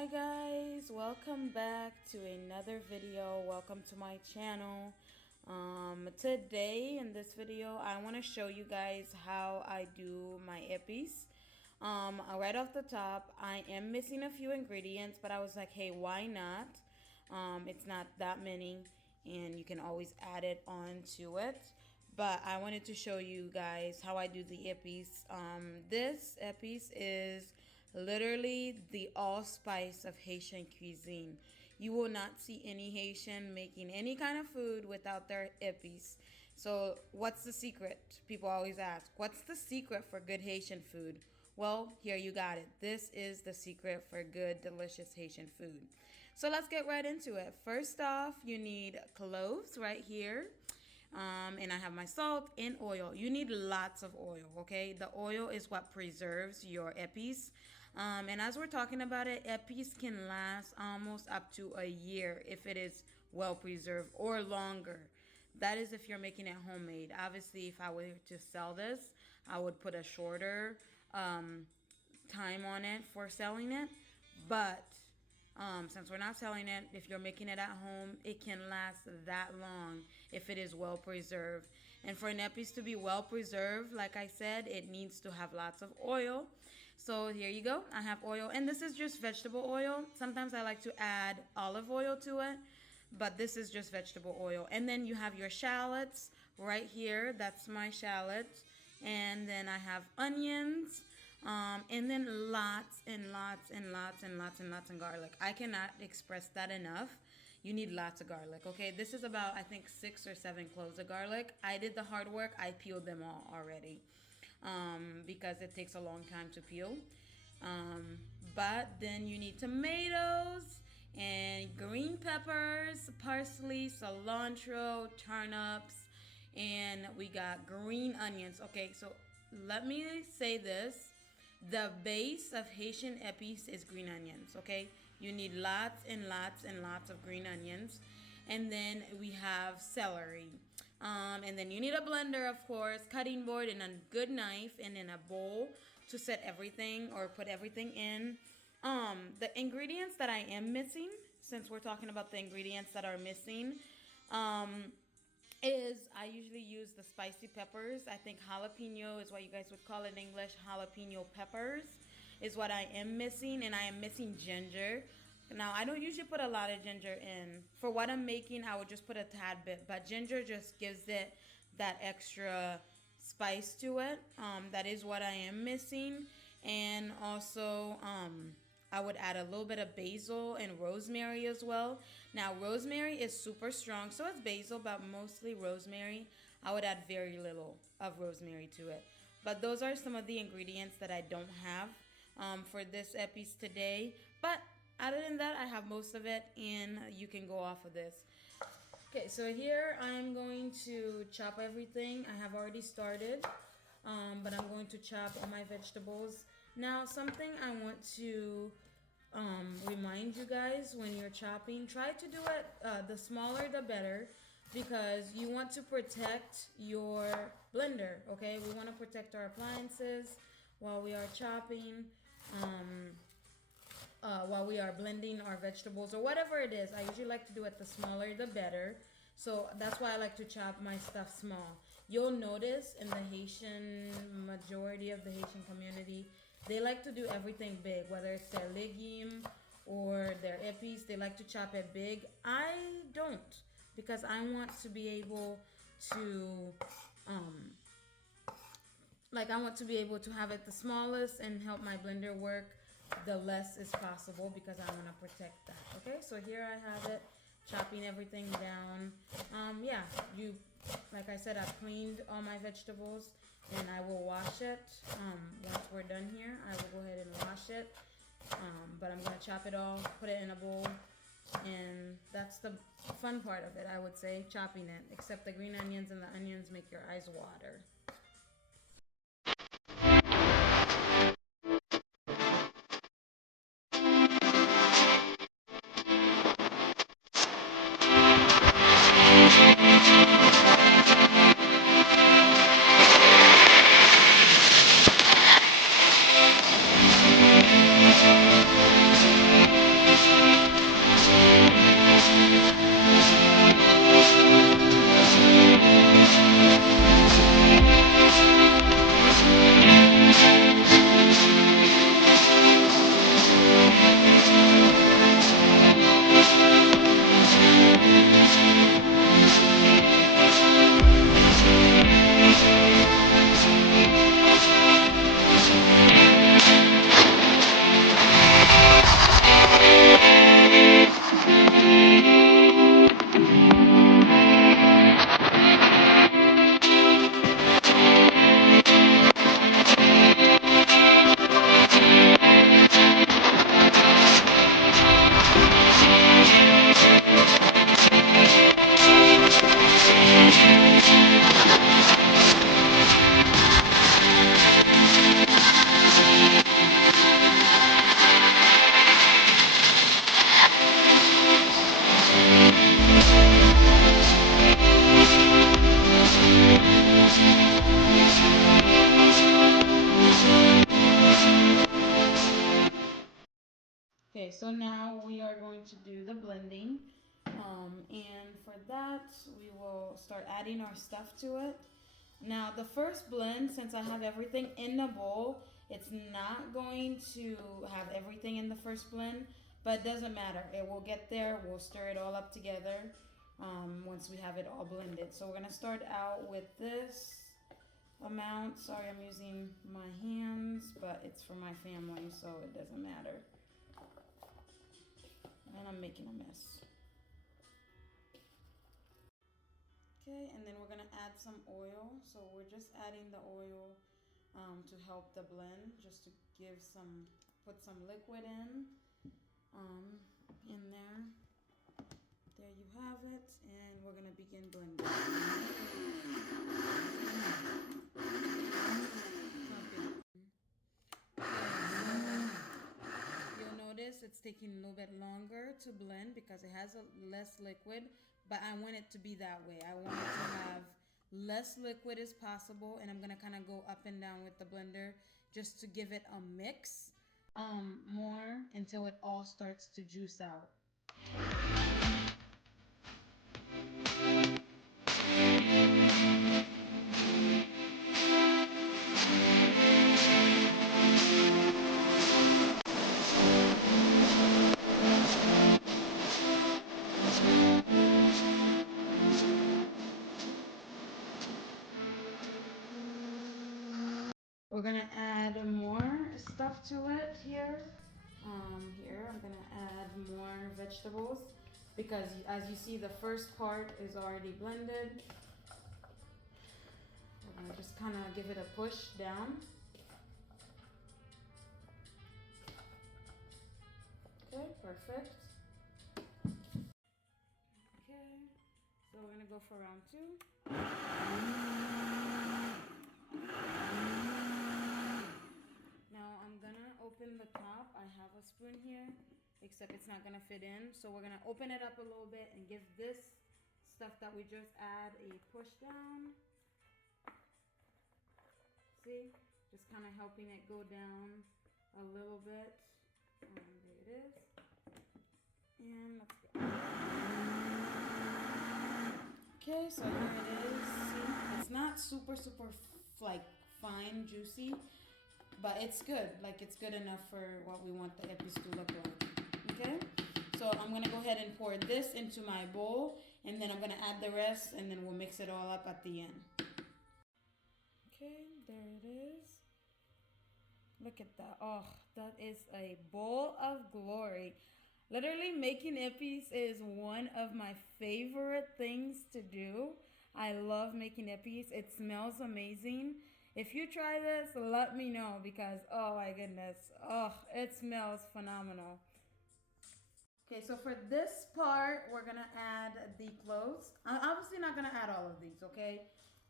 Hi guys, welcome back to another video. Welcome to my channel. Today in this video I want to show you guys how I do my eppies. Right off the top, I am missing a few ingredients, but I was like, hey, why not? It's not that many and you can always add it on to it. But I wanted to show you guys how I do the eppies. This eppies is literally the allspice of Haitian cuisine. You will not see any Haitian making any kind of food without their eppies. So, what's the secret? People always ask, what's the secret for good Haitian food? Well, here you got it. This is the secret for good, delicious Haitian food. So, let's get right into it. First off, you need cloves right here. And I have my salt and oil. You need lots of oil, okay? The oil is what preserves your eppies. And as we're talking about it, eppies can last almost up to a year if it is well preserved or longer. That is if you're making it homemade. Obviously, if I were to sell this, I would put a shorter time on it for selling it. But since we're not selling it, if you're making it at home, it can last that long if it is well preserved. And for an epis to be well preserved, like I said, it needs to have lots of oil. So here you go. I have oil, and this is just vegetable oil. Sometimes I like to add olive oil to it, but this is just vegetable oil. And then you have your shallots right here. That's my shallots. And then I have onions. And then lots and lots and lots and lots and lots of garlic. I cannot express that enough. You need lots of garlic, okay? This is about, I think, 6 or 7 cloves of garlic. I did the hard work. I peeled them all already because it takes a long time to peel. But then you need tomatoes and green peppers, parsley, cilantro, turnips, and we got green onions. Okay, so let me say this. The base of Haitian epis is green onions, okay? You need lots and lots and lots of green onions. And then we have celery. And then you need a blender, of course, cutting board, and a good knife, and then a bowl to set everything or put everything in. The ingredients that I am missing, since we're talking about the ingredients that are missing, is I usually use the spicy peppers. I think jalapeno is what you guys would call it in English. Jalapeno peppers is what I am missing, and I am missing ginger. Now, I don't usually put a lot of ginger in. For what I'm making, I would just put a tad bit, but ginger just gives it that extra spice to it. That is what I am missing. And also, I would add a little bit of basil and rosemary as well. Now, rosemary is super strong, so it's basil, but mostly rosemary. I would add very little of rosemary to it. But those are some of the ingredients that I don't have for this epis today. But other than that, I have most of it, and you can go off of this. Okay, so here I'm going to chop everything. I have already started, but I'm going to chop all my vegetables. Now, something I want to remind you guys when you're chopping, try to do it the smaller the better, because you want to protect your blender, okay? We want to protect our appliances while we are chopping, while we are blending our vegetables or whatever it is. I usually like to do it the smaller the better. So that's why I like to chop my stuff small. You'll notice in the Haitian, majority of the Haitian community, they like to do everything big, whether it's their legume or their epis. They like to chop it big. I don't, because I want to be able to, I want to be able to have it the smallest and help my blender work the less is possible, because I want to protect that. Okay, so here I have it, chopping everything down. Yeah, like I said, I've cleaned all my vegetables, and I will wash it. Once we're done here, I will go ahead and wash it. But I'm going to chop it all, put it in a bowl, and that's the fun part of it, I would say, chopping it. Except the green onions and the onions make your eyes water. Okay, so now we are going to do the blending. And for that, we will start adding our stuff to it. Now, the first blend, since I have everything in the bowl, it's not going to have everything in the first blend, but it doesn't matter. It will get there. We'll stir it all up together once we have it all blended. So we're going to start out with this amount. Sorry, I'm using my hands, but it's for my family, so it doesn't matter. And I'm making a mess. Okay, and then we're gonna add some oil. So we're just adding the oil to help the blend, just to give some, put some liquid in there. There you have it, and we're gonna begin blending. You'll notice it's taking a little bit longer to blend because it has a less liquid, but I want it to be that way. I want it to have less liquid as possible, and I'm gonna kind of go up and down with the blender just to give it a mix more until it all starts to juice out. We're gonna add more stuff to it here. Here I'm gonna add more vegetables because as you see the first part is already blended. We're gonna just kind of give it a push down. Okay, perfect. Okay, so we're gonna go for round 2. Now I'm gonna open the top. I have a spoon here, except it's not gonna fit in. So we're gonna open it up a little bit and give this stuff that we just add a push down. See, just kind of helping it go down a little bit. There it is. And let's go. Okay, so here it is. See, it's not super like fine, juicy, but it's good. Like it's good enough for what we want the epis to look like. Okay, so I'm gonna go ahead and pour this into my bowl, and then I'm gonna add the rest, and then we'll mix it all up at the end. Okay, there it is. Look at that. Oh, that is a bowl of glory. Literally, making epis is one of my favorite things to do. I love making epis. It smells amazing. If you try this, let me know because, oh my goodness. Oh, it smells phenomenal. Okay, so for this part, we're gonna add the cloves. I'm obviously not gonna add all of these, okay?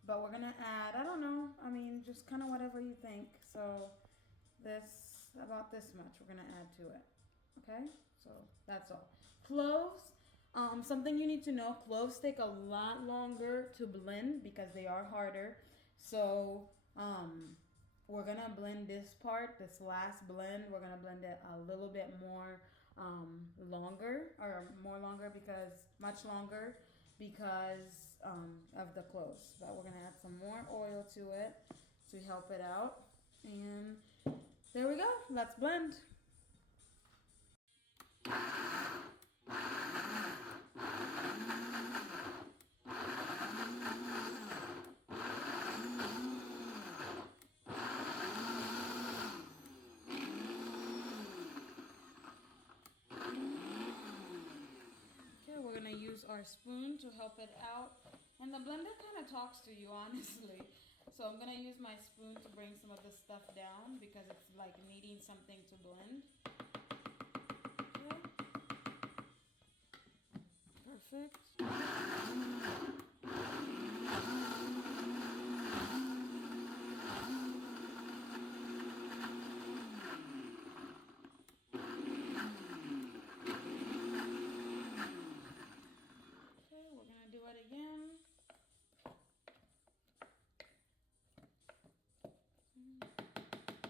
But we're gonna add, I don't know, I mean, just kind of whatever you think. So about this much we're gonna add to it, okay? So that's all. Cloves, something you need to know, cloves take a lot longer to blend because they are harder. So we're gonna blend this part, this last blend, we're gonna blend it a little bit more much longer because of the cloves. But we're gonna add some more oil to it to help it out. And there we go, let's blend. We're gonna use our spoon to help it out, and the blender kind of talks to you, honestly. So I'm gonna use my spoon to bring some of the stuff down because it's like needing something to blend. Okay. Perfect.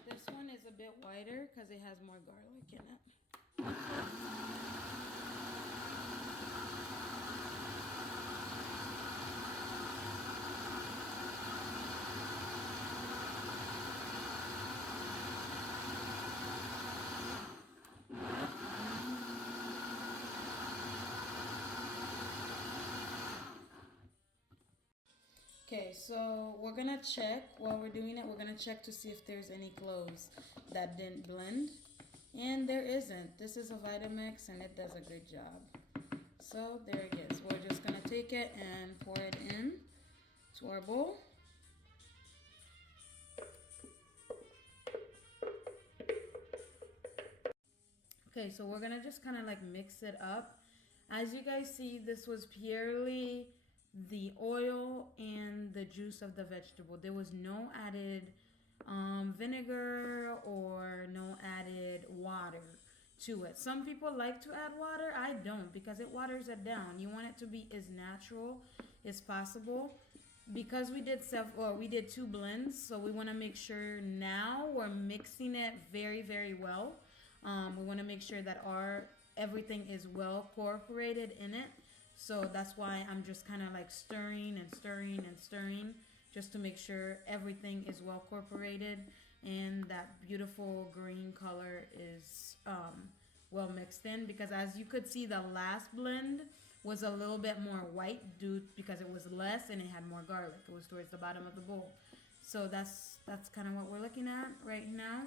This one is a bit whiter because it has more garlic in it. Okay, so we're gonna check while we're doing it. We're gonna check to see if there's any cloves that didn't blend, and there isn't. This is a Vitamix, and it does a good job. So there it is. We're just gonna take it and pour it in to our bowl. Okay, so we're gonna just kind of like mix it up. As you guys see, this was purely the oil and the juice of the vegetable. There was no added vinegar or no added water to it. Some people like to add water. I don't, because it waters it down. You want it to be as natural as possible. Because we did two blends, so we want to make sure now we're mixing it very, very well. We want to make sure that our everything is well incorporated in it. So that's why I'm just kind of like stirring and stirring and stirring, just to make sure everything is well incorporated and that beautiful green color is well mixed in. Because as you could see, the last blend was a little bit more white due because it was less and it had more garlic. It was towards the bottom of the bowl. So that's kind of what we're looking at right now.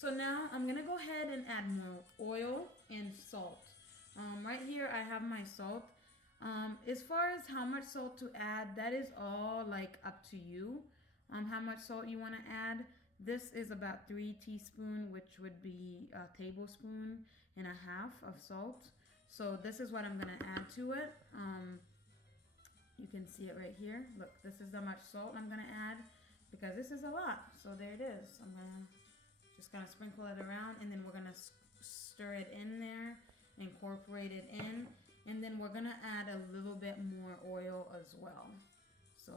So now I'm gonna go ahead and add more oil and salt. Right here I have my salt. As far as how much salt to add, that is all like up to you. How much salt you want to add. This is about 3 teaspoons, which would be a tablespoon and a half of salt. So this is what I'm gonna add to it. You can see it right here. Look, this is how much salt I'm gonna add because this is a lot. So there it is. I'm gonna just kind of sprinkle it around, and then we're gonna stir it in there, incorporate it in, and then we're gonna add a little bit more oil as well. So,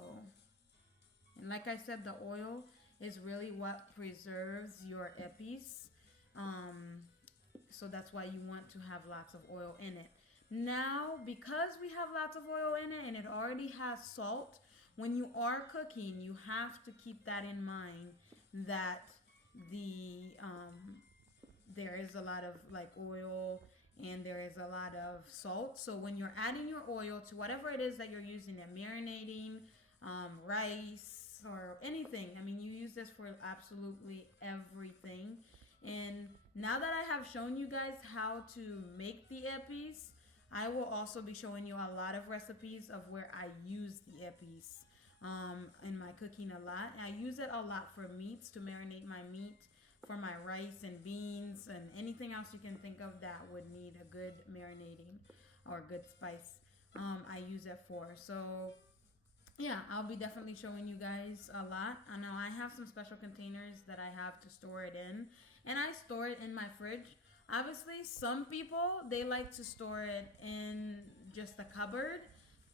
and like I said, the oil is really what preserves your epis. So that's why you want to have lots of oil in it. Now, because we have lots of oil in it and it already has salt, when you are cooking, you have to keep that in mind that there is a lot of like oil and there is a lot of salt. So when you're adding your oil to whatever it is that you're using it, marinating, rice or anything, I mean, you use this for absolutely everything. And now that I have shown you guys how to make the epis, I will also be showing you a lot of recipes of where I use the epis in my cooking a lot. I use it a lot for meats, to marinate my meat, for my rice and beans and anything else you can think of that would need a good marinating or good spice. I use it for. So yeah, I'll be definitely showing you guys a lot. I know I have some special containers that I have to store it in, and I store it in my fridge. Obviously, some people, they like to store it in just a cupboard.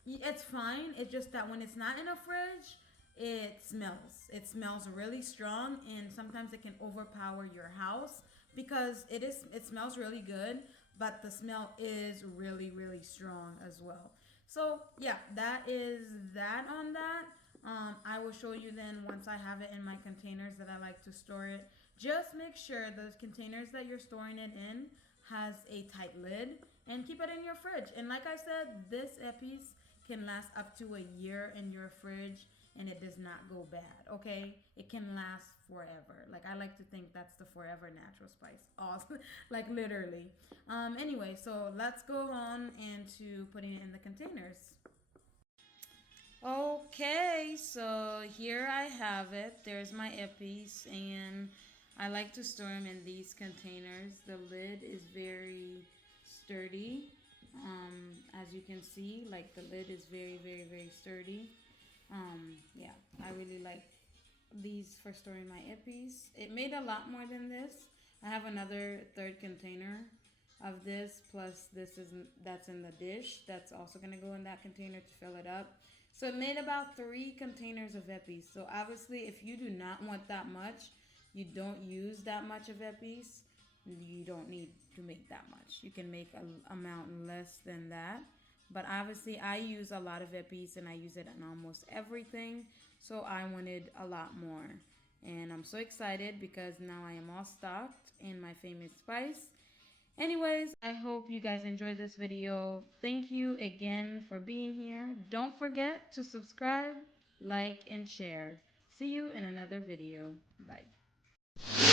It's fine. It's just that when it's not in a fridge, it smells. It smells really strong, and sometimes it can overpower your house because it smells really good, but the smell is really, really strong as well. So yeah, that is that on that. I will show you then once I have it in my containers that I like to store it. Just make sure those containers that you're storing it in has a tight lid, and keep it in your fridge. And like I said, this epis can last up to a year in your fridge and it does not go bad, okay? It can last forever. Like, I like to think that's the forever natural spice. Awesome. Like, literally. Anyway, so let's go on into putting it in the containers. Okay, so here I have it. There's my epis, and I like to store them in these containers. The lid is very sturdy. As you can see, like the lid is very, very, very sturdy. Yeah, I really like these for storing my epis. It made a lot more than this. I have another third container of this, plus that's in the dish. That's also gonna go in that container to fill it up. So it made about 3 containers of epis. So obviously, if you do not want that much, you don't use that much of epis, you don't need to make that much. You can make an amount less than that. But obviously, I use a lot of epis and I use it in almost everything. So I wanted a lot more. And I'm so excited because now I am all stocked in my famous spice. Anyways, I hope you guys enjoyed this video. Thank you again for being here. Don't forget to subscribe. like, and share. See you in another video. Bye.